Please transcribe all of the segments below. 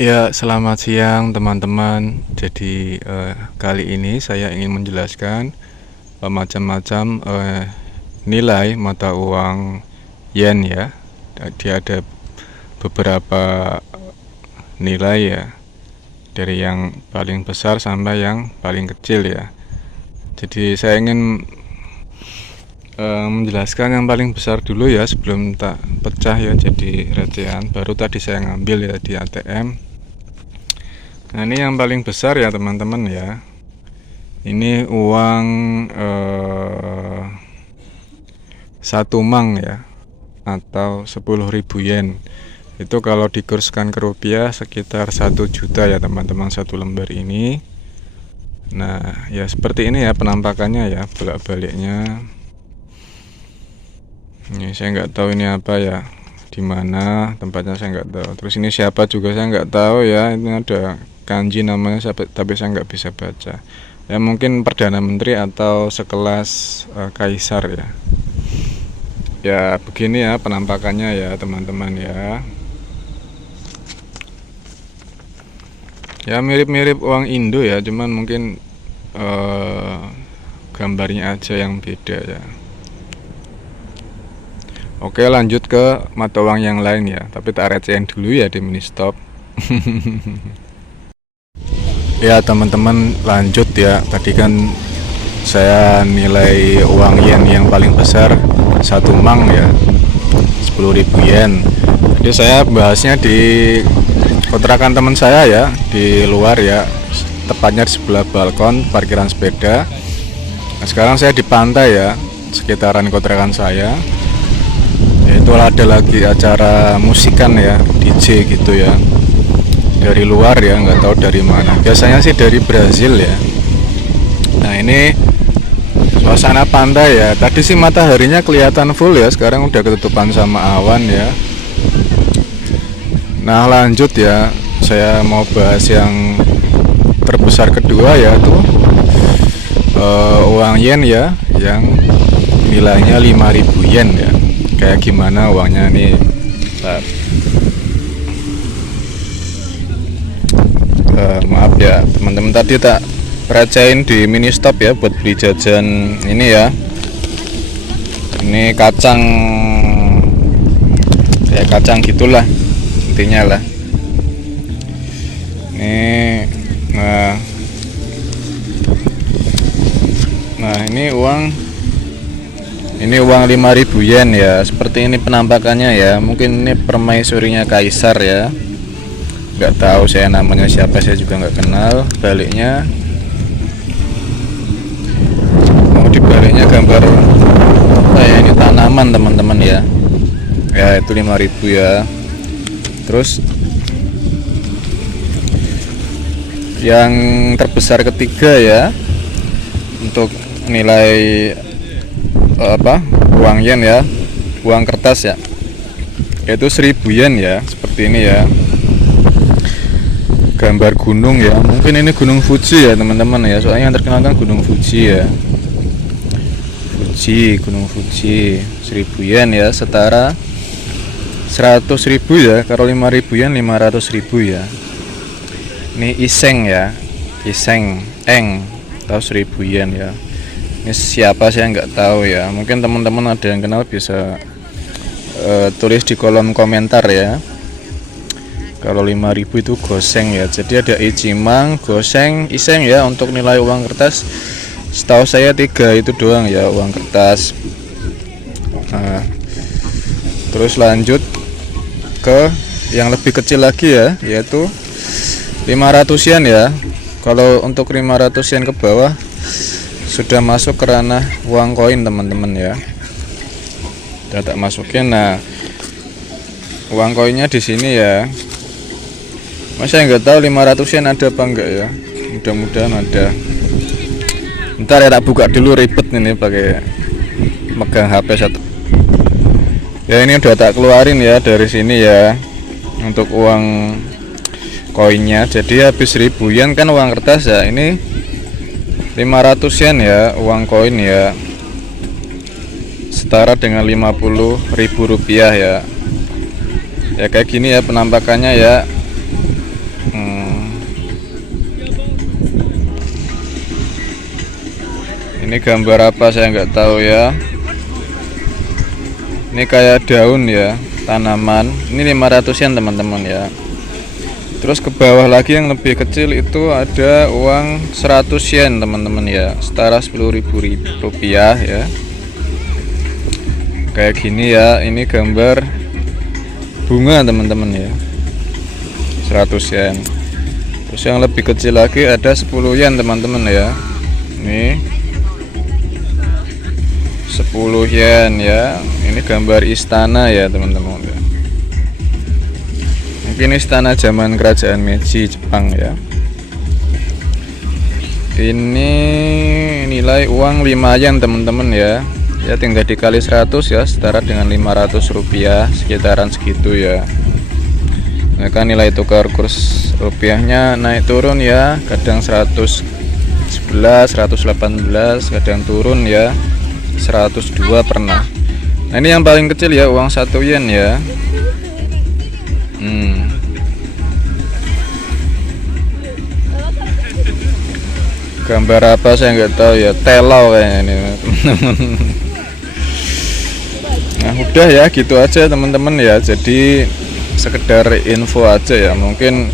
Ya, selamat siang teman-teman. Jadi kali ini saya ingin menjelaskan macam-macam nilai mata uang yen ya. Dia ada beberapa nilai ya, dari yang paling besar sampai yang paling kecil ya. Jadi saya ingin menjelaskan yang paling besar dulu ya sebelum tak pecah ya jadi recehan. Baru tadi saya ngambil ya di ATM. Nah, ini yang paling besar ya teman-teman ya. Ini uang 1 mang ya, atau 10.000 yen. Itu kalau dikurskan ke rupiah sekitar 1 juta ya teman-teman, satu lembar ini. Nah ya seperti ini ya penampakannya ya, bolak-baliknya. Ini saya nggak tahu ini apa ya, di mana tempatnya saya nggak tahu. Terus ini siapa juga saya nggak tahu ya. Ini ada kanji namanya tapi saya nggak bisa baca. Ya mungkin perdana menteri atau sekelas kaisar ya. Ya begini ya penampakannya ya teman-teman ya. Ya mirip-mirip uang Indo ya, cuman mungkin gambarnya aja yang beda ya. Oke, lanjut ke mata uang yang lain ya, tapi tak recehin dulu ya di mini stop. Ya teman-teman, lanjut ya. Tadi kan saya nilai uang yen yang paling besar 1 mang ya, 10.000 yen. Jadi saya bahasnya di kontrakan teman saya ya, di luar ya, tepatnya di sebelah balkon parkiran sepeda. Nah, sekarang saya di pantai ya, sekitaran kontrakan saya. Itu ada lagi acara musikan ya, DJ gitu ya, dari luar ya, nggak tahu dari mana. Biasanya sih dari Brazil ya. Nah ini suasana pantai ya. Tadi sih mataharinya kelihatan full ya, sekarang udah ketutupan sama awan ya. Nah lanjut ya, saya mau bahas yang terbesar kedua ya, tuh uang yen ya, yang nilainya 5.000 yen ya. Kayak gimana uangnya nih. Maaf ya teman-teman, tadi tak racain di mini stop ya buat beli jajan ini ya. Ini kacang, kayak kacang gitulah intinya lah. Ini nah ini uang 5.000 yen ya. Seperti ini penampakannya ya. Mungkin ini permaisurinya kaisar ya. Nggak tahu saya namanya siapa, saya juga nggak kenal. Baliknya, mau dibaliknya gambar kayak ini tanaman teman-teman ya. Ya itu 5.000 ya. Terus yang terbesar ketiga ya, untuk nilai uang yen ya, uang kertas ya, yaitu 1.000 yen ya. Seperti ini ya, gambar gunung ya, mungkin ini gunung Fuji ya teman-teman ya, soalnya yang terkenal kan gunung Fuji ya. Gunung Fuji 1.000 yen ya, setara 100.000 ya. Kalau 5.000 yen 500.000 ya. Ini iseng ya, atau 1.000 yen ya. Ini siapa saya nggak tahu ya. Mungkin teman-teman ada yang kenal bisa tulis di kolom komentar ya. Kalau 5.000 itu goseng ya. Jadi ada icimang, goseng, iseng ya untuk nilai uang kertas. Setahu saya 3 itu doang ya uang kertas. Nah, terus lanjut ke yang lebih kecil lagi ya, yaitu 500 yen ya. Kalau untuk 500 yen ke bawah sudah masuk ke ranah uang koin teman-teman ya. Sudah tak masukin. Nah, uang koinnya di sini ya. Saya nggak tahu 500 yen ada apa enggak ya. Mudah-mudahan ada. Ntar ya tak buka dulu, ribet ini pakai megang HP satu. Ya ini udah tak keluarin ya dari sini ya, untuk uang koinnya. Jadi habis 1.000 yen kan uang kertas ya. Ini 500 yen ya uang koin ya, setara dengan 50.000 rupiah ya. Ya kayak gini ya penampakannya ya. Ini gambar apa saya nggak tahu ya. Ini kayak daun ya, tanaman. Ini 500 yen teman-teman ya. Terus ke bawah lagi yang lebih kecil itu ada uang 100 yen teman-teman ya, setara 10.000 rupiah ya. Kayak gini ya. Ini gambar bunga teman-teman ya, 100 yen. Terus yang lebih kecil lagi ada 10 yen teman-teman ya. Ini 10 yen ya. Ini gambar istana ya teman-teman ya. Mungkin istana zaman kerajaan Meiji Jepang ya. Ini nilai uang 5 yen teman-teman ya. Ya tinggal dikali 100 ya, setara dengan 500 rupiah, sekitaran segitu ya. Nah, kan nilai tukar kurs rupiahnya naik turun ya, kadang 111, 118, kadang turun ya, 102 pernah. Nah ini yang paling kecil ya, uang 1 yen ya. Gambar apa saya nggak tahu ya, telau kayaknya ini teman-teman. Nah udah ya, gitu aja teman-teman ya. Jadi sekedar info aja ya. Mungkin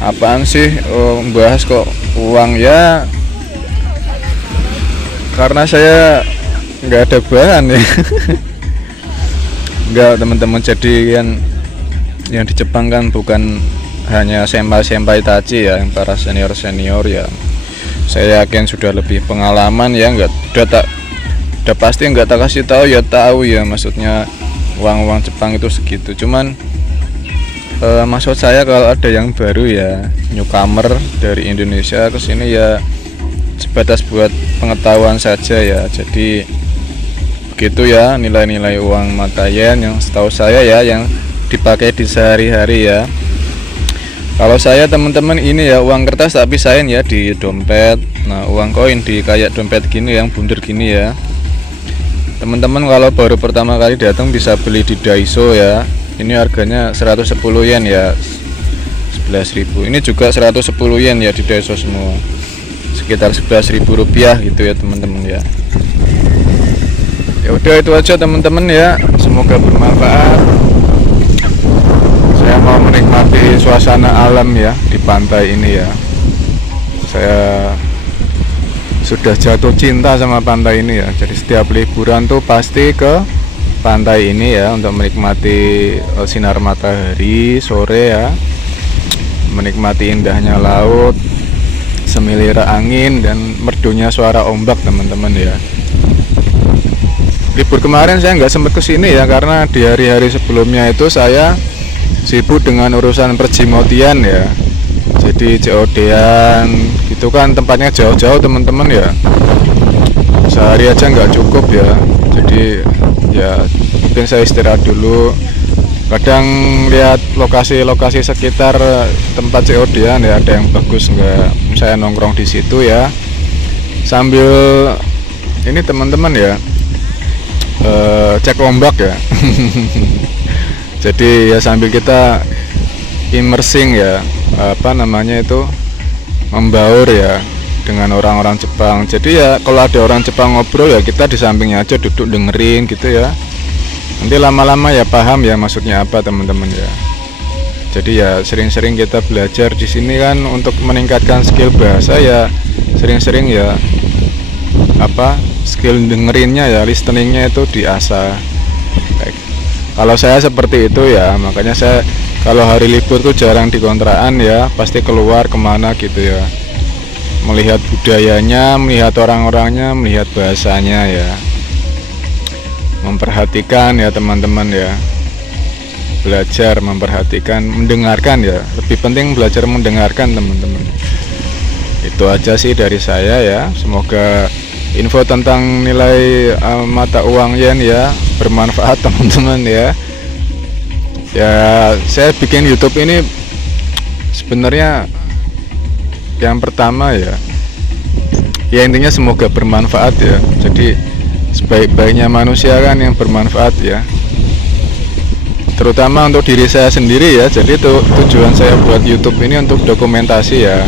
apaan sih membahas kok uang ya, karena saya nggak ada bahan ya. Enggak teman-teman, jadi yang di Jepang kan bukan hanya senpai-senpai tachi ya, yang para senior-senior ya. Saya yakin sudah lebih pengalaman ya, udah pasti nggak tak kasih tahu ya, tahu ya maksudnya uang Jepang itu segitu. Cuman maksud saya kalau ada yang baru ya, newcomer dari Indonesia ke sini ya, sebatas buat pengetahuan saja ya. Jadi begitu ya nilai-nilai uang mata yen yang setahu saya ya, yang dipakai di sehari-hari ya. Kalau saya teman-teman ini ya uang kertas tapi pisahin ya di dompet. Nah uang koin di kayak dompet gini yang bundar gini ya. Teman-teman kalau baru pertama kali datang bisa beli di Daiso ya. Ini harganya 110 yen ya, 11.000. Ini juga 110 yen ya di Daiso semua, sekitar 11.000 rupiah gitu ya teman-teman ya. Ya udah itu aja teman-teman ya. Semoga bermanfaat. Saya mau menikmati suasana alam ya di pantai ini ya. Saya sudah jatuh cinta sama pantai ini ya. Jadi setiap liburan tuh pasti ke pantai ini ya, untuk menikmati sinar matahari sore ya, menikmati indahnya laut, semilira angin, dan merdunya suara ombak teman-teman ya. Libur kemarin saya nggak sempat kesini ya, karena di hari-hari sebelumnya itu saya sibuk dengan urusan perjimotian ya. Jadi COD-an gitu kan, tempatnya jauh-jauh teman-teman ya. Sehari aja nggak cukup ya. Jadi ya mungkin saya istirahat dulu. Kadang lihat lokasi-lokasi sekitar tempat COD-an ya, ada yang bagus nggak, saya nongkrong di situ ya. Sambil ini teman-teman ya, cek ombak ya. Jadi ya sambil kita immersing ya, apa namanya itu, membaur ya dengan orang-orang Jepang. Jadi ya kalau ada orang Jepang ngobrol ya kita di sampingnya aja duduk dengerin gitu ya. Nanti lama-lama ya paham ya maksudnya apa teman-teman ya. Jadi ya sering-sering kita belajar di sini kan untuk meningkatkan skill bahasa ya, sering-sering ya apa, skill dengerinnya ya, listeningnya itu diasah. Kalau saya seperti itu ya, makanya saya kalau hari libur tuh jarang di kontrakan ya, pasti keluar kemana gitu ya, melihat budayanya, melihat orang-orangnya, melihat bahasanya ya, memperhatikan ya teman-teman ya, belajar memperhatikan, mendengarkan ya, lebih penting belajar mendengarkan teman-teman. Itu aja sih dari saya ya. Semoga info tentang nilai mata uang yen ya bermanfaat teman-teman ya. Ya saya bikin YouTube ini sebenarnya yang pertama ya intinya semoga bermanfaat ya. Jadi sebaik-baiknya manusia kan yang bermanfaat ya, terutama untuk diri saya sendiri ya. Jadi tujuan saya buat YouTube ini untuk dokumentasi ya,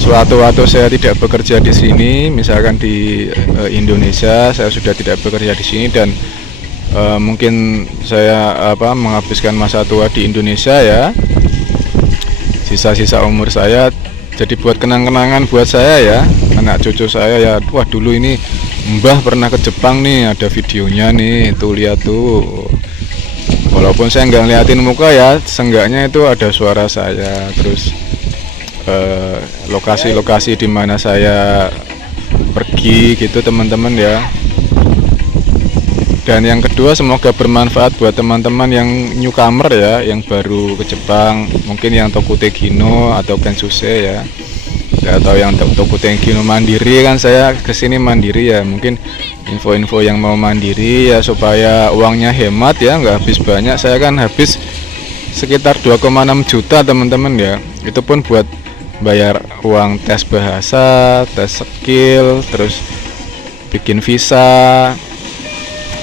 suatu waktu saya tidak bekerja di sini, misalkan di Indonesia, saya sudah tidak bekerja di sini dan mungkin saya menghabiskan masa tua di Indonesia ya, sisa-sisa umur saya, jadi buat kenang-kenangan buat saya ya, anak cucu saya ya, wah dulu ini Mbah pernah ke Jepang nih, ada videonya nih, tuh lihat tuh. Walaupun saya nggak ngeliatin muka ya, seenggaknya itu ada suara saya, terus lokasi-lokasi di mana saya pergi gitu teman-teman ya. Dan yang kedua, semoga bermanfaat buat teman-teman yang newcomer ya, yang baru ke Jepang, mungkin yang Tokute Gino atau Kensuse ya, atau yang Tokute Gino mandiri, kan saya kesini mandiri ya, mungkin info-info yang mau mandiri ya supaya uangnya hemat ya, nggak habis banyak. Saya kan habis sekitar 2,6 juta teman-teman ya, itu pun buat bayar uang tes bahasa, tes skill, terus bikin visa,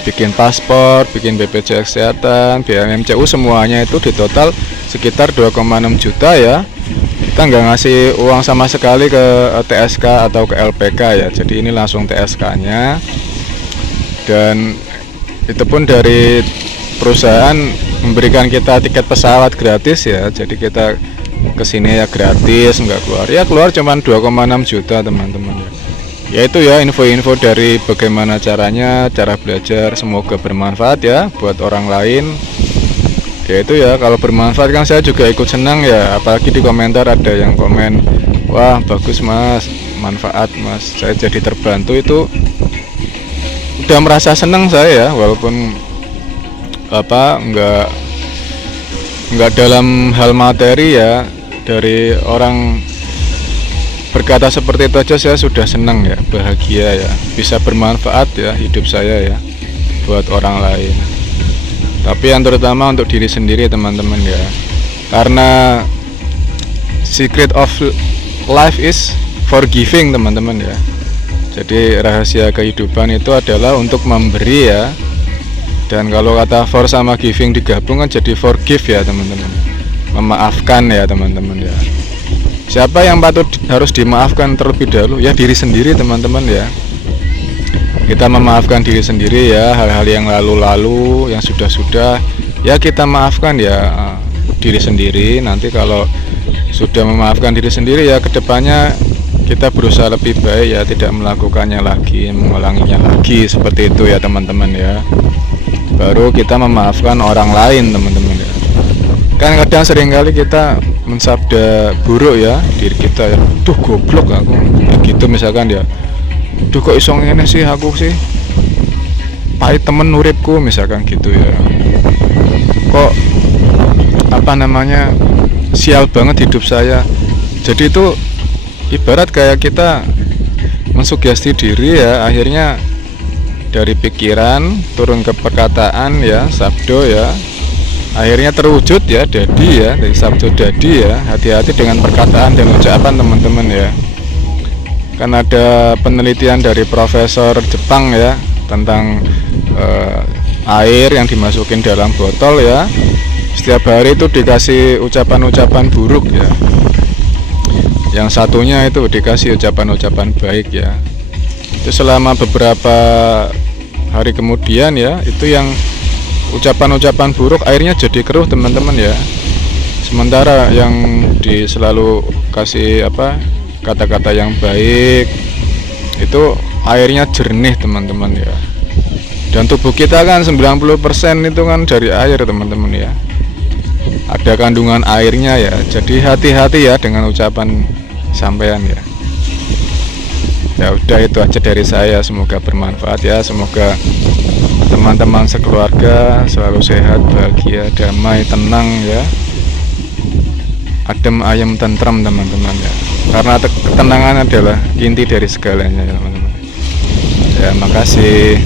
bikin paspor, bikin BPJS Kesehatan, biaya MCU, semuanya itu di total sekitar 2,6 juta ya. Kita nggak ngasih uang sama sekali ke TSK atau ke LPK ya, jadi ini langsung TSK-nya. Dan itu pun dari perusahaan memberikan kita tiket pesawat gratis ya, jadi kita kesini ya gratis, nggak keluar ya, keluar cuman 2,6 juta teman-teman ya. Itu ya info-info dari bagaimana caranya, cara belajar, semoga bermanfaat ya buat orang lain. Ya itu ya, kalau bermanfaat kan saya juga ikut senang ya, apalagi di komentar ada yang komen, wah bagus mas, manfaat mas, saya jadi terbantu, itu udah merasa senang saya ya, walaupun nggak dalam hal materi ya, dari orang berkata seperti itu aja saya sudah senang ya, bahagia ya, bisa bermanfaat ya hidup saya ya buat orang lain. Tapi yang terutama untuk diri sendiri teman-teman ya, karena secret of life is forgiving teman-teman ya. Jadi rahasia kehidupan itu adalah untuk memberi ya. Dan kalau kata for sama giving digabung kan jadi forgive ya teman-teman, memaafkan ya teman-teman ya. Siapa yang patut harus dimaafkan terlebih dahulu? Ya diri sendiri teman-teman ya. Kita memaafkan diri sendiri ya, hal-hal yang lalu-lalu, yang sudah-sudah ya kita maafkan ya diri sendiri. Nanti kalau sudah memaafkan diri sendiri ya, kedepannya kita berusaha lebih baik ya, tidak melakukannya lagi, mengulanginya lagi, seperti itu ya teman-teman ya. Baru kita memaafkan orang lain teman-teman ya. Kan kadang seringkali kita mensabda buruk ya diri kita ya, tuh goblok aku gitu misalkan ya, duh kok iso ngene sih aku sih, pahit temen uripku misalkan gitu ya, kok sial banget hidup saya. Jadi itu ibarat kayak kita mensugesti diri ya, akhirnya dari pikiran turun ke perkataan ya, sabdo ya, akhirnya terwujud ya, dadi ya, dari sabdo dadi ya. Hati-hati dengan perkataan dan ucapan teman-teman ya. Kan ada penelitian dari profesor Jepang ya tentang air yang dimasukin dalam botol ya, setiap hari itu dikasih ucapan-ucapan buruk ya, yang satunya itu dikasih ucapan-ucapan baik ya. Itu selama beberapa hari kemudian ya, itu yang ucapan-ucapan buruk airnya jadi keruh teman-teman ya. Sementara yang selalu kasih kata-kata yang baik itu airnya jernih teman-teman ya. Dan tubuh kita kan 90% itu kan dari air teman-teman ya, ada kandungan airnya ya. Jadi hati-hati ya dengan ucapan sampean ya. Ya udah, itu aja dari saya, semoga bermanfaat ya, semoga teman-teman sekeluarga selalu sehat, bahagia, damai, tenang ya, adem ayem tentram teman-teman ya, karena ketenangan adalah inti dari segalanya ya teman-teman ya. Makasih.